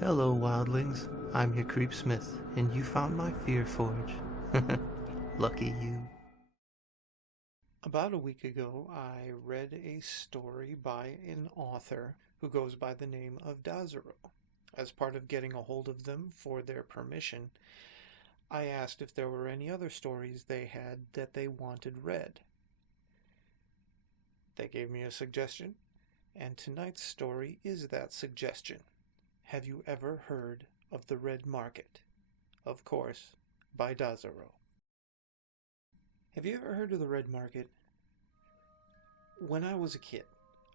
Hello, wildlings. I'm your Creepsmith, and you found my Fear Forge. Lucky you. About a week ago, I read a story by an author who goes by the name of Dazuro. As part of getting a hold of them for their permission, I asked if there were any other stories they had that they wanted read. They gave me a suggestion, and tonight's story is that suggestion. Have you ever heard of The Red Market? Of course, by Dazuro. Have you ever heard of the Red Market? When I was a kid,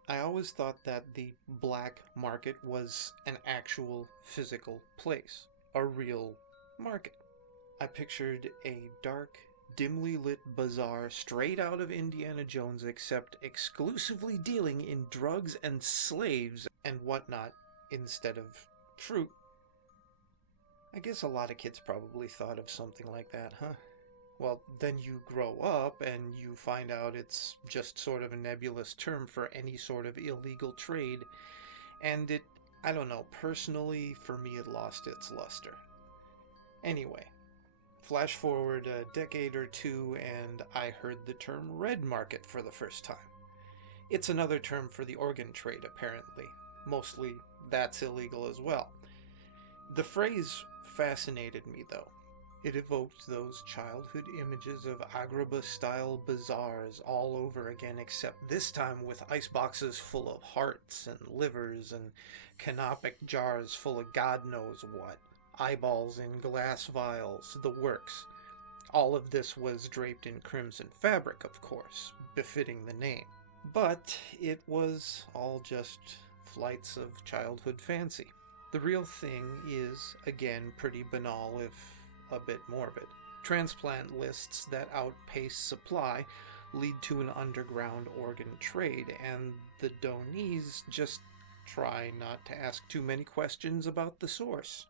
I always thought that the black market was an actual physical place, a real market. I pictured a dark, dimly lit bazaar straight out of Indiana Jones, except exclusively dealing in drugs and slaves and whatnot instead of fruit. I guess a lot of kids probably thought of something like that, huh? Well, then you grow up and you find out it's just sort of a nebulous term for any sort of illegal trade, and I don't know, personally, for me it lost its luster. Anyway, flash forward a decade or two and I heard the term red market for the first time. It's another term for the organ trade, apparently. Mostly that's illegal as well. The phrase fascinated me, though. It evoked those childhood images of Agrabah-style bazaars all over again, except this time with iceboxes full of hearts and livers and canopic jars full of God knows what, eyeballs in glass vials, the works. All of this was draped in crimson fabric, of course, befitting the name. But it was all just flights of childhood fancy. The real thing is, again, pretty banal if a bit morbid. Transplant lists that outpace supply lead to an underground organ trade, and the donees just try not to ask too many questions about the source.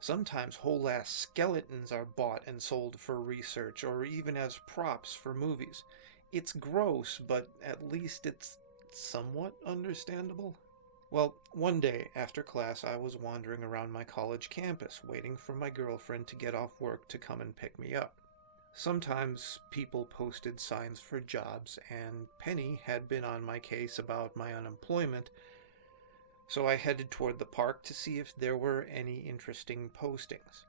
Sometimes whole-ass skeletons are bought and sold for research, or even as props for movies. It's gross, but at least it's somewhat understandable. Well, one day after class, I was wandering around my college campus, waiting for my girlfriend to get off work to come and pick me up. Sometimes people posted signs for jobs, and Penny had been on my case about my unemployment, so I headed toward the park to see if there were any interesting postings.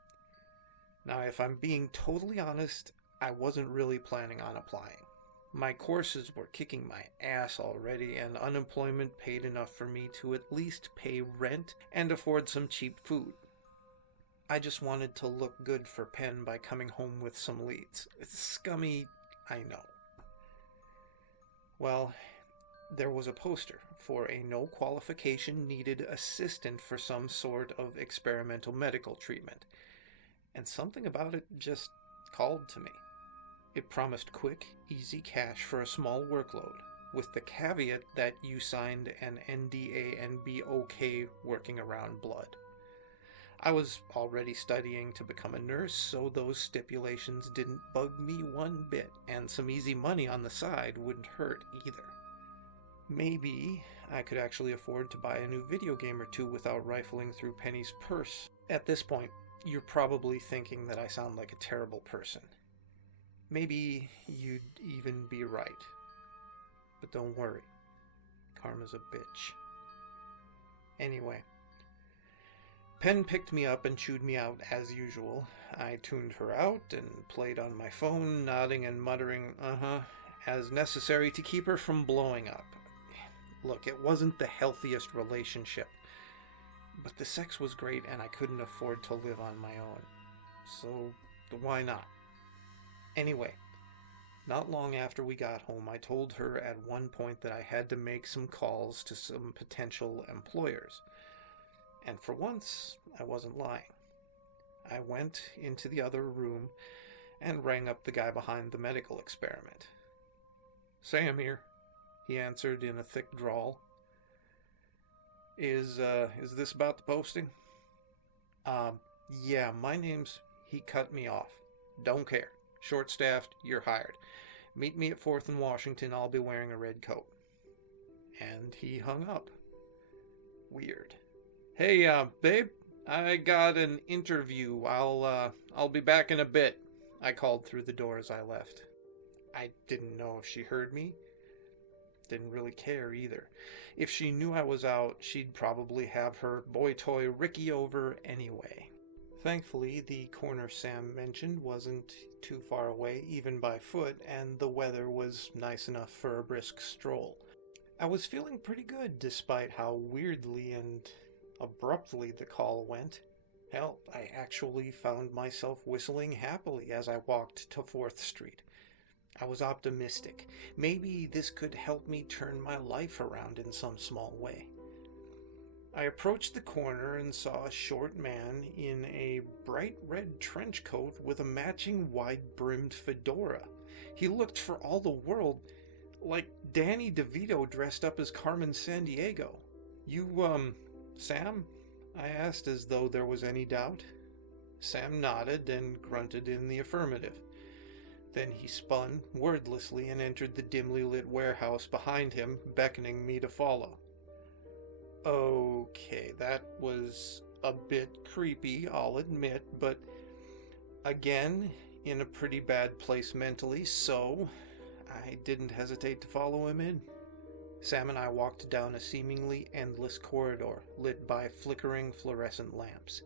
Now, if I'm being totally honest, I wasn't really planning on applying. My courses were kicking my ass already, and unemployment paid enough for me to at least pay rent and afford some cheap food. I just wanted to look good for Penn by coming home with some leads. It's scummy, I know. Well, there was a poster for a no qualification needed assistant for some sort of experimental medical treatment, and something about it just called to me. It promised quick, easy cash for a small workload, with the caveat that you signed an NDA and be okay working around blood. I was already studying to become a nurse, so those stipulations didn't bug me one bit, and some easy money on the side wouldn't hurt either. Maybe I could actually afford to buy a new video game or two without rifling through Penny's purse. At this point, you're probably thinking that I sound like a terrible person. Maybe you'd even be right. But don't worry. Karma's a bitch. Anyway. Penn picked me up and chewed me out as usual. I tuned her out and played on my phone, nodding and muttering, as necessary to keep her from blowing up. Look, it wasn't the healthiest relationship, but the sex was great and I couldn't afford to live on my own. So, why not? Anyway, not long after we got home, I told her at one point that I had to make some calls to some potential employers. And for once, I wasn't lying. I went into the other room and rang up the guy behind the medical experiment. "Sam here," he answered in a thick drawl. Is this about the posting?" Yeah, my name's..." He cut me off. "Don't care. Short-staffed, you're hired. Meet me at 4th and Washington, I'll be wearing a red coat." And he hung up. Weird. "Hey, babe, I got an interview. I'll be back in a bit, I called through the door as I left. I didn't know if she heard me. Didn't really care either. If she knew I was out, she'd probably have her boy toy Ricky over anyway. Thankfully, the corner Sam mentioned wasn't too far away, even by foot, and the weather was nice enough for a brisk stroll. I was feeling pretty good despite how weirdly and abruptly the call went. Hell, I actually found myself whistling happily as I walked to 4th Street. I was optimistic. Maybe this could help me turn my life around in some small way. I approached the corner and saw a short man in a bright red trench coat with a matching wide-brimmed fedora. He looked for all the world like Danny DeVito dressed up as Carmen Sandiego. You, Sam? I asked as though there was any doubt. Sam nodded and grunted in the affirmative. Then he spun wordlessly and entered the dimly lit warehouse behind him, beckoning me to follow. Okay, that was a bit creepy, I'll admit, but again, in a pretty bad place mentally, so I didn't hesitate to follow him in. Sam and I walked down a seemingly endless corridor, lit by flickering fluorescent lamps.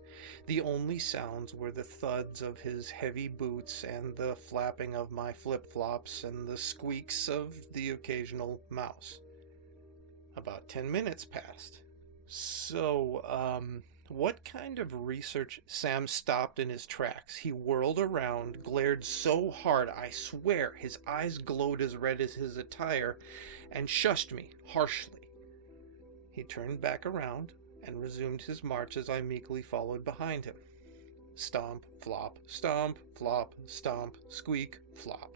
The only sounds were the thuds of his heavy boots and the flapping of my flip-flops and the squeaks of the occasional mouse. About 10 minutes passed. So, what kind of research? Sam stopped in his tracks. He whirled around, glared so hard I swear his eyes glowed as red as his attire, and shushed me harshly. He turned back around and resumed his march as I meekly followed behind him. Stomp, flop, stomp, flop, stomp, squeak, flop.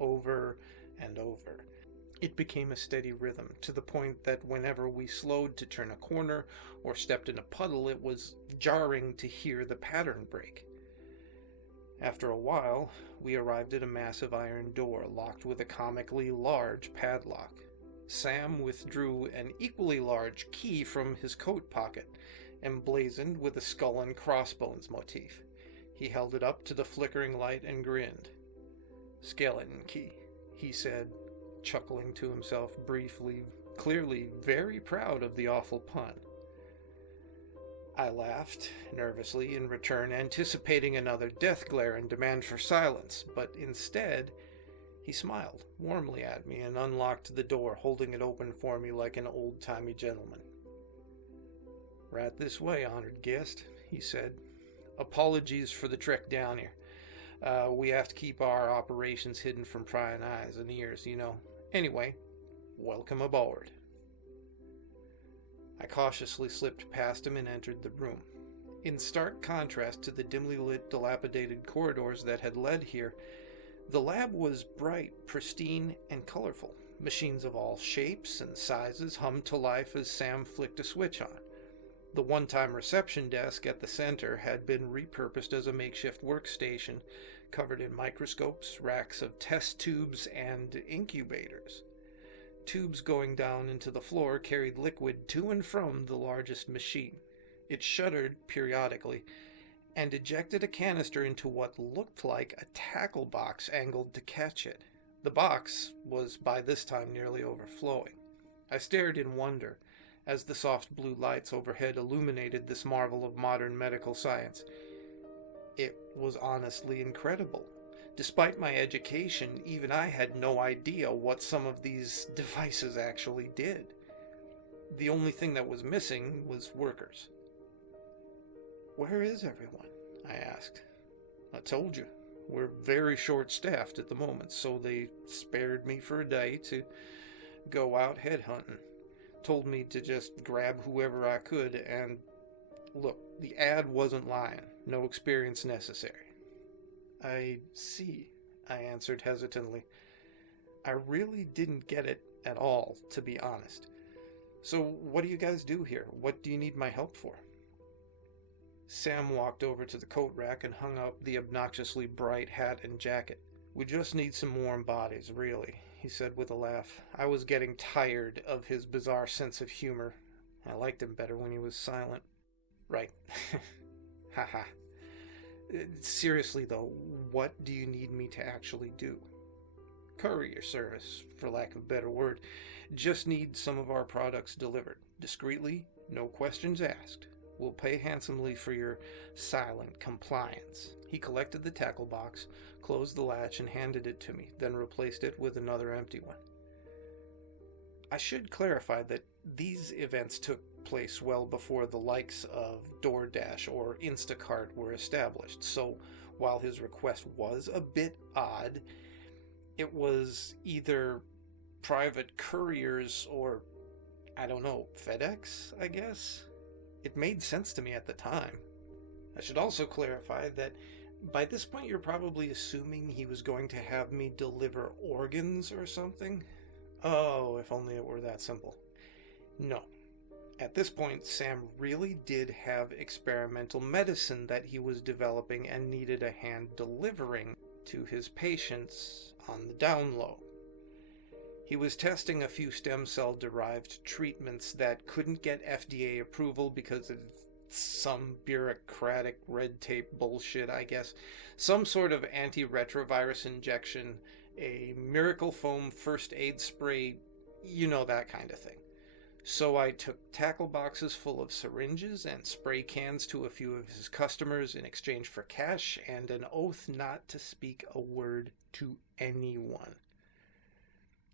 Over and over. It became a steady rhythm, to the point that whenever we slowed to turn a corner or stepped in a puddle, it was jarring to hear the pattern break. After a while, we arrived at a massive iron door locked with a comically large padlock. Sam withdrew an equally large key from his coat pocket, emblazoned with a skull and crossbones motif. He held it up to the flickering light and grinned. "Skeleton key," he said, chuckling to himself briefly, clearly very proud of the awful pun. I laughed nervously in return, anticipating another death glare and demand for silence, but instead he smiled warmly at me and unlocked the door, holding it open for me like an old-timey gentleman. "Right this way, honored guest," he said. "Apologies for the trek down here. We have to keep our operations hidden from prying eyes and ears, you know. Anyway, welcome aboard." I cautiously slipped past him and entered the room. In stark contrast to the dimly lit, dilapidated corridors that had led here, the lab was bright, pristine, and colorful. Machines of all shapes and sizes hummed to life as Sam flicked a switch on. The one-time reception desk at the center had been repurposed as a makeshift workstation, covered in microscopes, racks of test tubes, and incubators. Tubes going down into the floor carried liquid to and from the largest machine. It shuddered periodically and ejected a canister into what looked like a tackle box angled to catch it. The box was by this time nearly overflowing. I stared in wonder as the soft blue lights overhead illuminated this marvel of modern medical science. It was honestly incredible. Despite my education, even I had no idea what some of these devices actually did. The only thing that was missing was workers. "Where is everyone?" I asked. "I told you, we're very short-staffed at the moment, so they spared me for a day to go out headhunting. Told me to just grab whoever I could, and look, the ad wasn't lying. No experience necessary." "I see," I answered hesitantly. I really didn't get it at all, to be honest. "So what do you guys do here? What do you need my help for?" Sam walked over to the coat rack and hung up the obnoxiously bright hat and jacket. "We just need some warm bodies, really," he said with a laugh. I was getting tired of his bizarre sense of humor. I liked him better when he was silent. Right. Haha. Seriously, though, what do you need me to actually do? Courier service, for lack of a better word. Just need some of our products delivered. Discreetly, no questions asked. We'll pay handsomely for your silent compliance. He collected the tackle box, closed the latch, and handed it to me, then replaced it with another empty one. I should clarify that these events took place well before the likes of DoorDash or Instacart were established, so while his request was a bit odd, it was either private couriers or, I don't know, FedEx, I guess? It made sense to me at the time. I should also clarify that by this point you're probably assuming he was going to have me deliver organs or something. Oh, if only it were that simple. No. At this point, Sam really did have experimental medicine that he was developing and needed a hand delivering to his patients on the down low. He was testing a few stem cell derived treatments that couldn't get FDA approval because of some bureaucratic red tape bullshit, I guess. Some sort of antiretrovirus injection, a miracle foam first aid spray, you know, that kind of thing. So I took tackle boxes full of syringes and spray cans to a few of his customers in exchange for cash and an oath not to speak a word to anyone.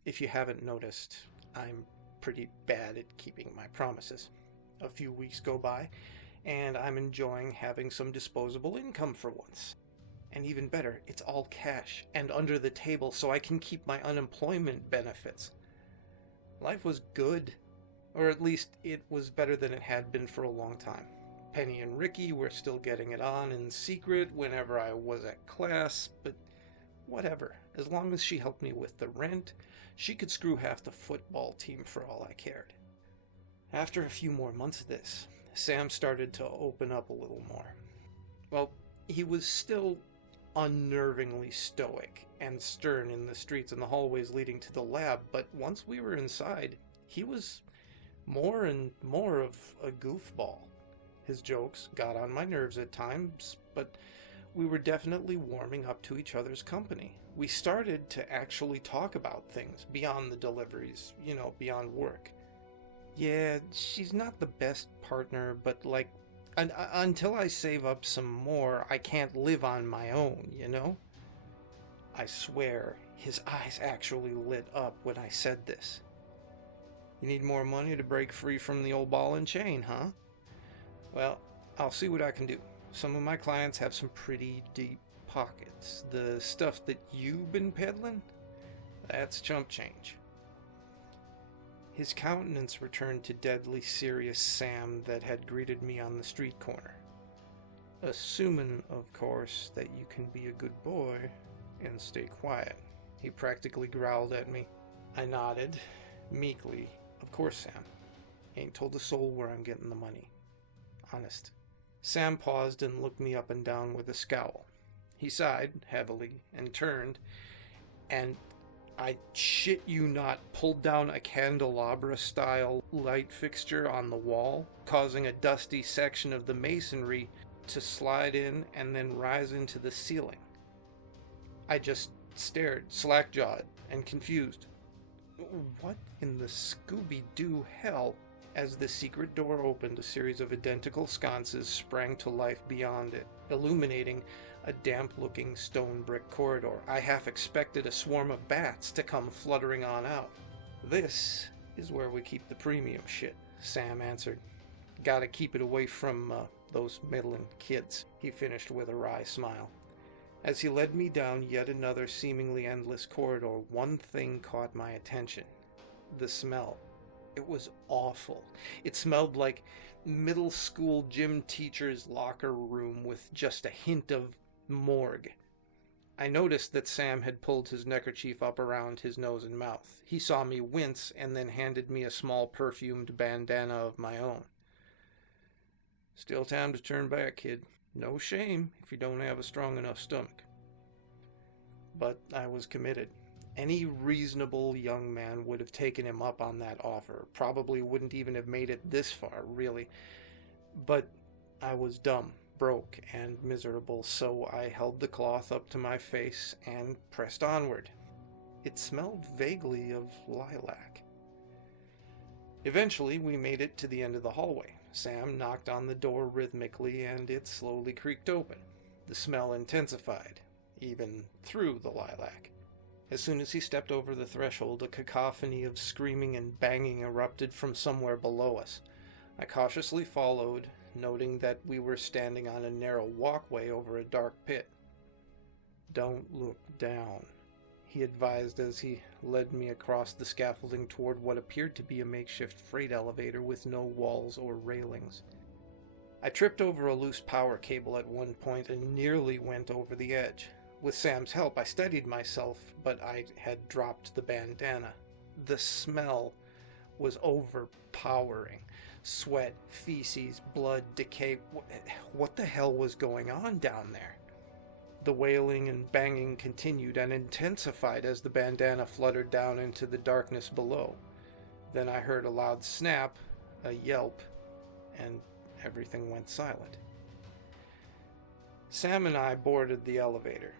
If you haven't noticed, I'm pretty bad at keeping my promises. A few weeks go by, and I'm enjoying having some disposable income for once. And even better, it's all cash and under the table so I can keep my unemployment benefits. Life was good. Or at least it was better than it had been for a long time. Penny and Ricky were still getting it on in secret whenever I was at class, but whatever. As long as she helped me with the rent, she could screw half the football team for all I cared. After a few more months of this, Sam started to open up a little more. Well, he was still unnervingly stoic and stern in the streets and the hallways leading to the lab, but once we were inside, he was more and more of a goofball. His jokes got on my nerves at times, but we were definitely warming up to each other's company. We started to actually talk about things beyond the deliveries, beyond work. Yeah, she's not the best partner, but until I save up some more, I can't live on my own, I swear, his eyes actually lit up when I said this. You need more money to break free from the old ball and chain, huh? Well, I'll see what I can do. Some of my clients have some pretty deep pockets. The stuff that you've been peddling? That's chump change. His countenance returned to deadly serious Sam that had greeted me on the street corner. Assuming, of course, that you can be a good boy and stay quiet. He practically growled at me. I nodded, meekly. Of course, Sam. Ain't told a soul where I'm getting the money. Honest. Sam paused and looked me up and down with a scowl. He sighed heavily and turned, and I shit you not, pulled down a candelabra-style light fixture on the wall, causing a dusty section of the masonry to slide in and then rise into the ceiling. I just stared, slack-jawed and confused. What in the Scooby-Doo hell? As the secret door opened, a series of identical sconces sprang to life beyond it, illuminating a damp-looking stone brick corridor. I half expected a swarm of bats to come fluttering on out. This is where we keep the premium shit, Sam answered. Gotta keep it away from those meddling kids, he finished with a wry smile. As he led me down yet another seemingly endless corridor, one thing caught my attention. The smell. It was awful. It smelled like middle school gym teacher's locker room with just a hint of morgue. I noticed that Sam had pulled his neckerchief up around his nose and mouth. He saw me wince and then handed me a small perfumed bandana of my own. Still time to turn back, kid. No shame if you don't have a strong enough stomach. But I was committed. Any reasonable young man would have taken him up on that offer. Probably wouldn't even have made it this far, really. But I was dumb, broke, and miserable, so I held the cloth up to my face and pressed onward. It smelled vaguely of lilac. Eventually, we made it to the end of the hallway. Sam knocked on the door rhythmically, and it slowly creaked open. The smell intensified, even through the lilac. As soon as he stepped over the threshold, a cacophony of screaming and banging erupted from somewhere below us. I cautiously followed, noting that we were standing on a narrow walkway over a dark pit. "Don't look down," he advised as he led me across the scaffolding toward what appeared to be a makeshift freight elevator with no walls or railings. I tripped over a loose power cable at one point and nearly went over the edge. With Sam's help, I steadied myself, but I had dropped the bandana. The smell was overpowering. Sweat, feces, blood, decay. What the hell was going on down there? The wailing and banging continued and intensified as the bandana fluttered down into the darkness below. Then I heard a loud snap, a yelp, and everything went silent. Sam and I boarded the elevator.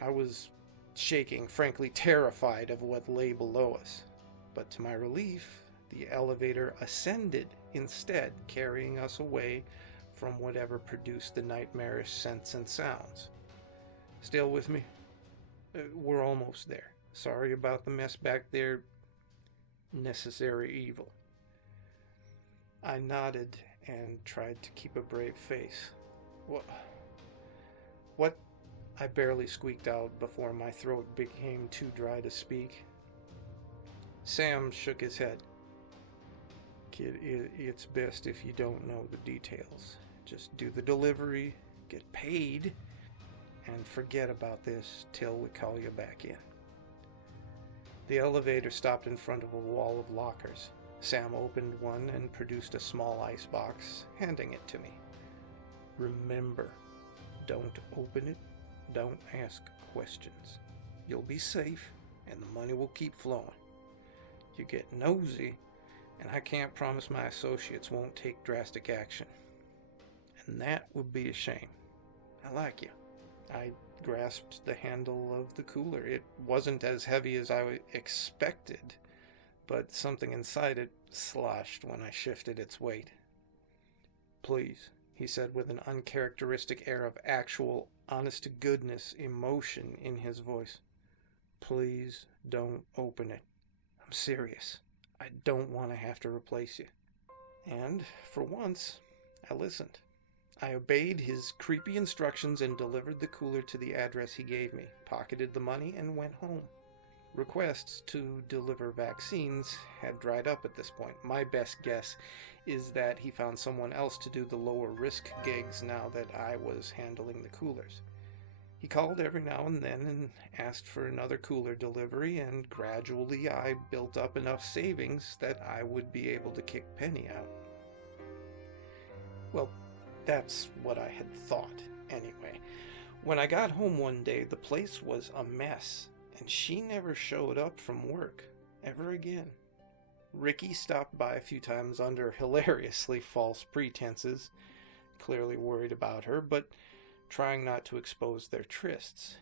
I was shaking, frankly terrified of what lay below us. But to my relief, the elevator ascended instead, carrying us away from whatever produced the nightmarish scents and sounds. Still with me? We're almost there. Sorry about the mess back there. Necessary evil. I nodded and tried to keep a brave face. What? I barely squeaked out before my throat became too dry to speak. Sam shook his head. "Kid, it's best if you don't know the details. Just do the delivery, get paid, and forget about this till we call you back in." The elevator stopped in front of a wall of lockers. Sam opened one and produced a small icebox, handing it to me. "Remember, don't open it, don't ask questions. You'll be safe, and the money will keep flowing. You get nosy, and I can't promise my associates won't take drastic action. And that would be a shame. I like you." I grasped the handle of the cooler. It wasn't as heavy as I expected, but something inside it sloshed when I shifted its weight. "Please," he said with an uncharacteristic air of actual, honest-to-goodness emotion in his voice. "Please don't open it. I'm serious. I don't want to have to replace you." And, for once, I listened. I obeyed his creepy instructions and delivered the cooler to the address he gave me, pocketed the money, and went home. Requests to deliver vaccines had dried up at this point. My best guess is that he found someone else to do the lower-risk gigs now that I was handling the coolers. He called every now and then and asked for another cooler delivery, and gradually I built up enough savings that I would be able to kick Penny out. Well, that's what I had thought, anyway. When I got home one day, the place was a mess, and she never showed up from work, ever again. Ricky stopped by a few times under hilariously false pretenses, clearly worried about her, but trying not to expose their trysts.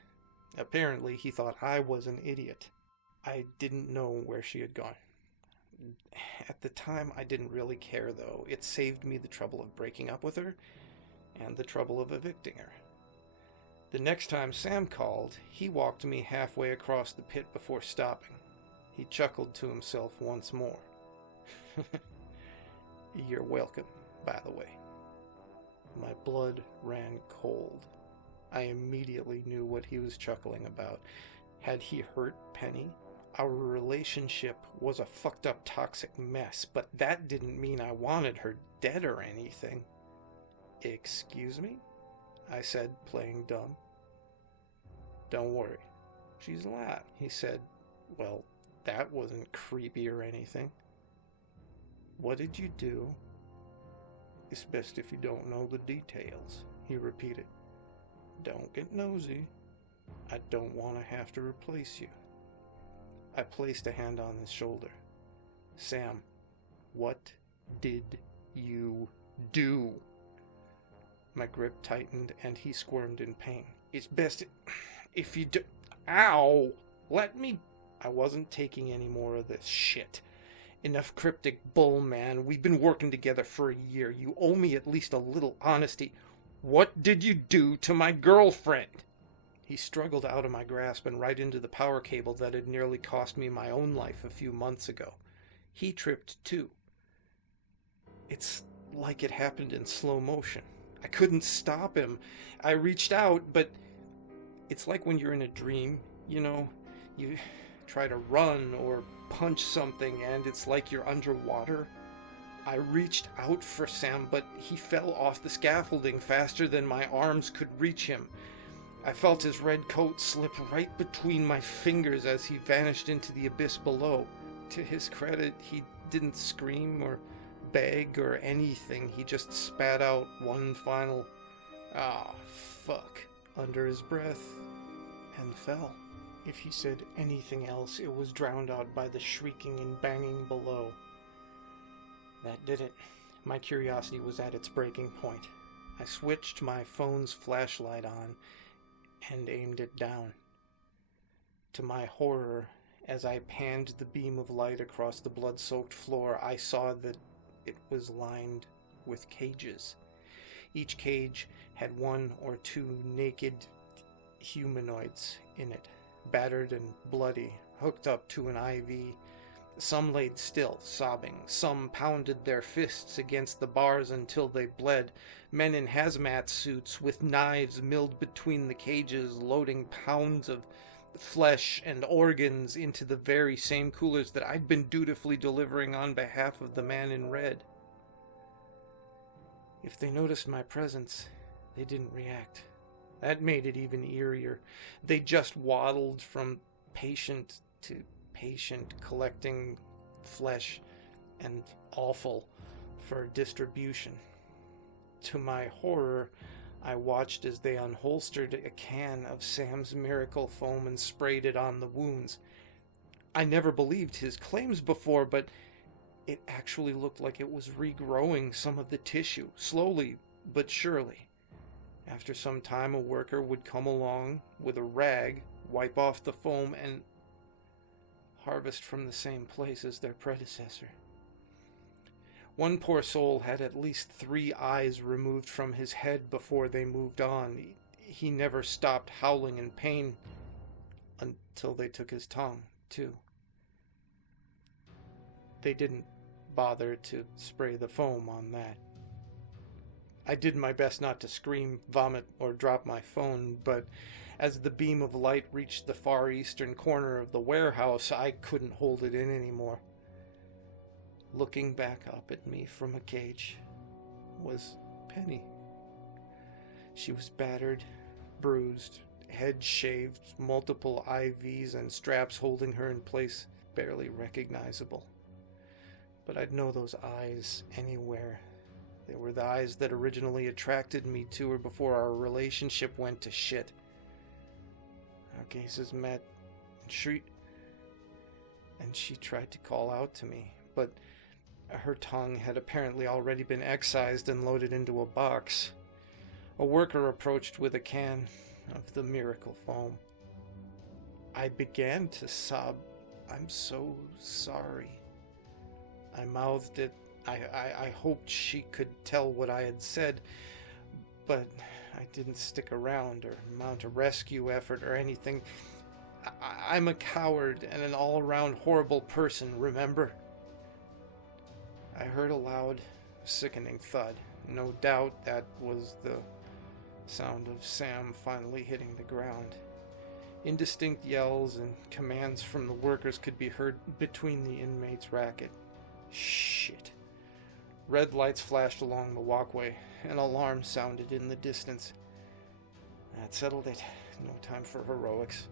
Apparently, he thought I was an idiot. I didn't know where she had gone. At the time, I didn't really care, though. It saved me the trouble of breaking up with her, and the trouble of evicting her. The next time Sam called, he walked me halfway across the pit before stopping. He chuckled to himself once more. "You're welcome, by the way." My blood ran cold. I immediately knew what he was chuckling about. Had he hurt Penny? Our relationship was a fucked up toxic mess, but that didn't mean I wanted her dead or anything. "Excuse me?" I said, playing dumb. "Don't worry. She's alive," he said. Well, that wasn't creepy or anything. "What did you do?" "It's best if you don't know the details," he repeated. "Don't get nosy. I don't want to have to replace you." I placed a hand on his shoulder. "Sam, what did you do?" My grip tightened, and he squirmed in pain. It's best if you do... Ow! Let me... I wasn't taking any more of this shit. Enough cryptic bull, man. We've been working together for a year. You owe me at least a little honesty. What did you do to my girlfriend? He struggled out of my grasp and right into the power cable that had nearly cost me my own life a few months ago. He tripped too. It's like it happened in slow motion. I couldn't stop him. I reached out, but it's like when you're in a dream, you know, you try to run or punch something and it's like you're underwater. I reached out for Sam, but he fell off the scaffolding faster than my arms could reach him. I felt his red coat slip right between my fingers as he vanished into the abyss below. To his credit, he didn't scream or beg or anything. He just spat out one final, "Ah, fuck," under his breath and fell. If he said anything else, it was drowned out by the shrieking and banging below. That did it. My curiosity was at its breaking point. I switched my phone's flashlight on and aimed it down. To my horror, as I panned the beam of light across the blood-soaked floor, I saw that it was lined with cages. Each cage had one or two naked humanoids in it, battered and bloody, hooked up to an IV. Some laid still, sobbing. Some pounded their fists against the bars until they bled. Men in hazmat suits with knives milled between the cages, loading pounds of flesh and organs into the very same coolers that I'd been dutifully delivering on behalf of the man in red. If they noticed my presence, they didn't react. That made it even eerier. They just waddled from patient to patient, collecting flesh and offal for distribution. To my horror, I watched as they unholstered a can of Sam's miracle foam and sprayed it on the wounds. I never believed his claims before, but it actually looked like it was regrowing some of the tissue, slowly but surely. After some time, a worker would come along with a rag, wipe off the foam, and harvest from the same place as their predecessor. One poor soul had at least 3 eyes removed from his head before they moved on. He never stopped howling in pain until they took his tongue, too. They didn't bother to spray the foam on that. I did my best not to scream, vomit, or drop my phone, but as the beam of light reached the far eastern corner of the warehouse, I couldn't hold it in anymore. Looking back up at me from a cage was Penny. She was battered, bruised, head shaved, multiple IVs and straps holding her in place, barely recognizable. But I'd know those eyes anywhere. They were the eyes that originally attracted me to her before our relationship went to shit. Our gazes met, and she tried to call out to me, but her tongue had apparently already been excised and loaded into a box. A worker approached with a can of the miracle foam. I began to sob. "I'm so sorry." I mouthed it. I hoped she could tell what I had said, but I didn't stick around or mount a rescue effort or anything. I'm a coward and an all-around horrible person, remember? I heard a loud, sickening thud. No doubt that was the sound of Sam finally hitting the ground. Indistinct yells and commands from the workers could be heard between the inmates' racket. Shit. Red lights flashed along the walkway. An alarm sounded in the distance. That settled it. No time for heroics.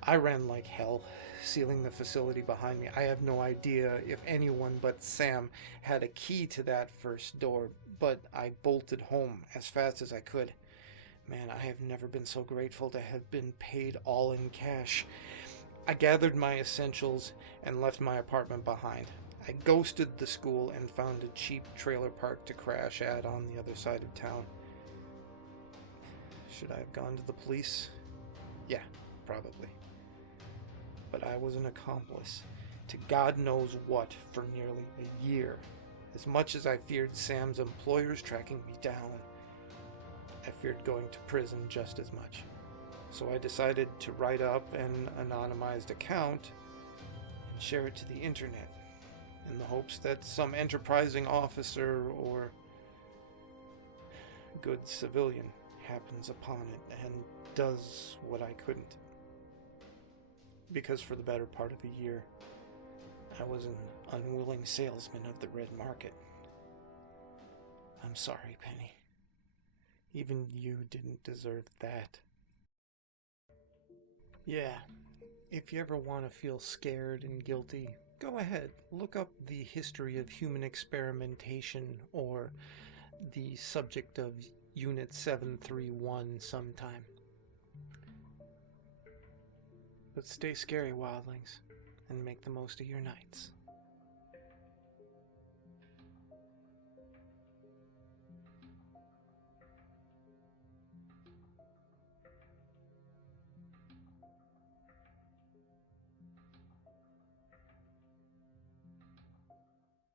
I ran like hell, sealing the facility behind me. I have no idea if anyone but Sam had a key to that first door, but I bolted home as fast as I could. Man, I have never been so grateful to have been paid all in cash. I gathered my essentials and left my apartment behind. I ghosted the school and found a cheap trailer park to crash at on the other side of town. Should I have gone to the police? Yeah, probably. But I was an accomplice to God knows what for nearly a year. As much as I feared Sam's employers tracking me down, I feared going to prison just as much. So I decided to write up an anonymized account and share it to the internet, in the hopes that some enterprising officer or good civilian happens upon it and does what I couldn't. Because for the better part of a year, I was an unwilling salesman of the red market. I'm sorry, Penny. Even you didn't deserve that. Yeah, if you ever want to feel scared and guilty, go ahead, look up the history of human experimentation or the subject of Unit 731 sometime. But stay scary, wildlings, and make the most of your nights.